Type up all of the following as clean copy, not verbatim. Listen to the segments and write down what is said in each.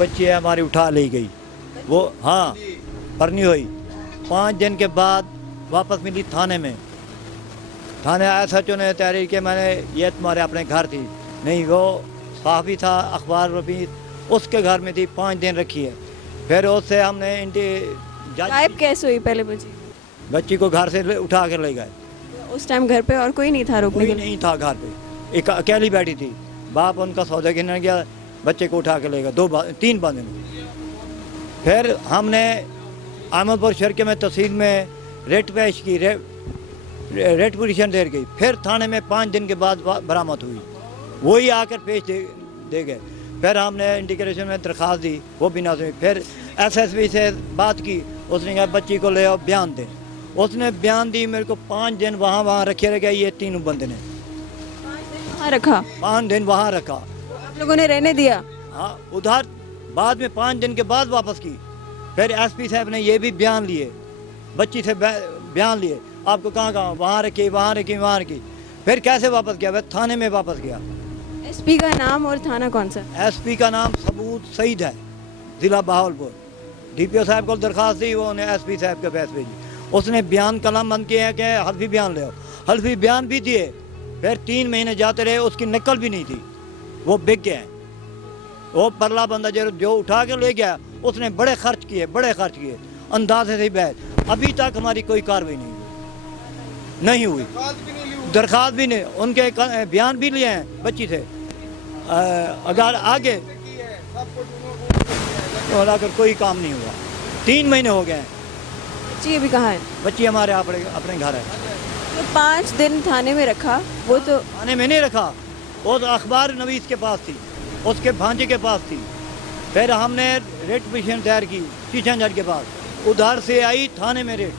बच्ची है हमारी उठा ली गई वो, हाँ परनी हुई। 5 दिन के बाद वापस मिली थाने में। थाने SHO ने तहरीर के मैंने ये तुम्हारे अपने घर थी, नहीं वो सहाफ़ी था अखबार रफी, उसके घर में थी। 5 दिन रखी है। फिर उससे हमने गायब कैसे हुई पहले बच्ची को घर से उठा कर ले गए। उस टाइम घर पे और कोई नहीं था रोकने कोई के लिए? नहीं था घर पे, एक अकेली बैठी थी। बाप उनका सौदा गिरने गया, बच्चे को उठा के ले गया 3 बंदे में। फिर हमने अहमदपुर शर्के में तहसील में रेट पेश की, रेट पिटीशन दे गई। फिर थाने में 5 दिन के बाद बरामद हुई, वही आकर पेश दे गए। फिर हमने इंटीग्रेशन में दरख्वास्त दी, वो भी ना सुनी। फिर SSP से बात की, उसने कहा बच्ची को ले आओ बयान दे। उसने बयान दी, मेरे को 5 दिन वहाँ रखे रह गए ये तीनों बंदे ने। वहाँ रखा? 5 दिन वहाँ रखा। आप लोगों ने रहने दिया? हाँ, उधर बाद में 5 दिन के बाद वापस की। फिर SP साहब ने ये भी बयान लिए, बच्ची से बयान लिए, आपको कहाँ वहाँ रखी, वहाँ रखी, वहाँ रखी। फिर कैसे वापस गया? वह थाने में वापस गया। SP का नाम और थाना कौन सा? SP का नाम सबूत सईद है, ज़िला बहावलपुर। DPO साहब को दरख्वास्त दी, वो उन्हें SP साहब के पास भेजी। उसने बयान कलम बंद किए हैं कि हल्फी बयान ले आओ। हल्फी बयान भी दिए। फिर 3 महीने जाते रहे, उसकी नकल भी नहीं थी, वो बिक गए। वो परला बंदा जो उठा के ले गया, उसने बड़े खर्च किए अंदाजे से बहस। अभी तक हमारी कोई कार्रवाई नहीं हुई, दरख्वास्त भी नहीं, उनके बयान भी लिए हैं बच्ची से। अगर आगे तो अगर कोई काम नहीं हुआ। 3 महीने हो गए हैं। बच्ची अभी कहाँ है? बच्ची हमारे अपने घर है। तो 5 दिन थाने में रखा, वो तो थाने में नहीं रखा, वो तो अखबार नवीस के पास थी, उसके भांजे के पास थी। फिर हमने रेट पिटीशन दायर की स्टेशन जज के पास, उधर से आई थाने में रेट।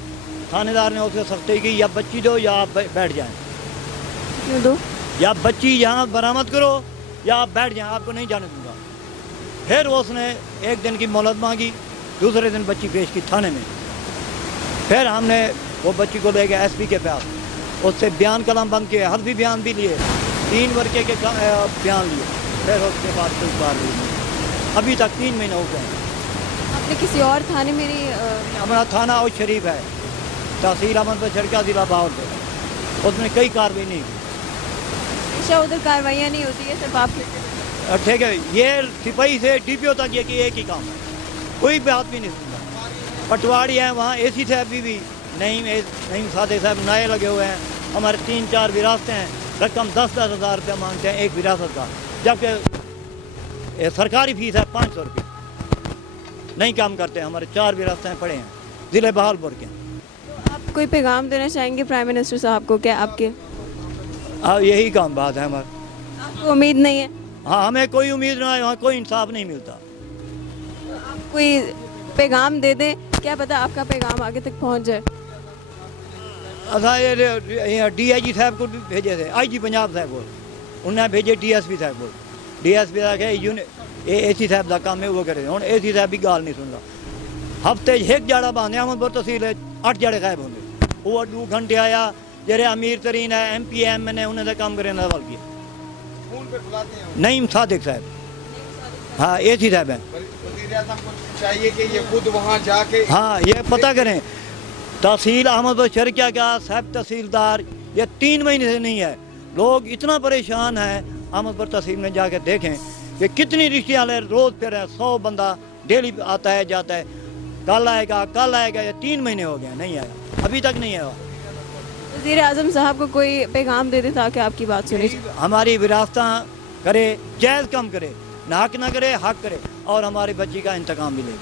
थानेदार ने उसको सख्ती की, या बच्ची दो या आप बैठ जाएं। क्यों दो? या बच्ची यहाँ बरामद करो या आप बैठ जाएं, आपको नहीं जाने दूंगा। फिर उसने 1 दिन की मोहलत मांगी, दूसरे दिन बच्ची पेश की थाने में। फिर हमने वो बच्ची को ले गए SP के पास, उससे बयान कलम बंद किए, हल्फी बयान भी लिए, 3 वर्षे के बयान लिए। फिर उसके बाद कोई कार्रवाई नहीं। अभी तक 3 महीने हो गए। आपने किसी और थाने में नहीं? हमारा थाना और शरीफ है, तहसील अहमदपुर शर्का, ज़िला बहावलपुर। उसमें कई कार्रवाई नहीं की। हमेशा उधर कार्रवाइयाँ नहीं होती है, सिर्फ आपके? ठीक है, ये सिपाही से DPO तक ये कि एक ही काम है, कोई बात भी नहीं सुनता। पटवारी हैं वहाँ, AC साहब भी नहीं सादे साहब नए लगे हुए हैं। हमारे 3-4 विरासतें हैं, रकम 10-10 हज़ार रुपया मांगते हैं एक विरासत का, जबकि सरकारी फीस है 500 रुपये। नहीं काम करते हैं। हमारे 4 विरासतें पड़े हैं ज़िले बहावलपुर के। तो आप कोई पैगाम देना चाहेंगे प्राइम मिनिस्टर साहब को? क्या आपके यही काम बात है हमारा। आपको उम्मीद नहीं है? हाँ, हमें कोई उम्मीद नहीं है, वहाँ कोई इंसाफ नहीं मिलता। आप कोई पैगाम दे दें, क्या पता आपका पैगाम आगे तक पहुंच जाए। असा ये DIG साहब को भी भेजे थे, IG पंजाब साहब को, उन्हें भेजे DSP साहब को। DSP साहब AC साहब का काम है वो करे। हूँ AC साहब भी गाल नहीं सुनता। हफ्ते 1 जाड़ा बंद है, अहमदपुर तहसील 8 जाड़े गायब होंगे। वो 2 घंटे आया, जेरे अमीर तरीन है MP MN उन्हें काम करे ना वाल किया। नहीं सादिक साहब, हाँ AC साहब हैं। चाहिए कि ये खुद वहाँ जाके हाँ ये पता करें। तहसील अहमदपुर शर्किया का साहब तहसीलदार ये 3 महीने से नहीं है। लोग इतना परेशान हैं, अहमदपुर तहसील में जाकर देखें कि कितनी रिश्तियाँ ले, रोज़ फिर 100 बंदा डेली आता है जाता है, कल आएगा। ये 3 महीने हो गए नहीं आया, अभी तक नहीं आया। वज़ीर आज़म साहब को कोई पैगाम दे दे ताकि आपकी बात सुनी जाए। हमारी विरासत करे, जायज़ कम करे, ना हक ना करे, हक करे, और हमारी बच्ची का इंतकाम भी ले।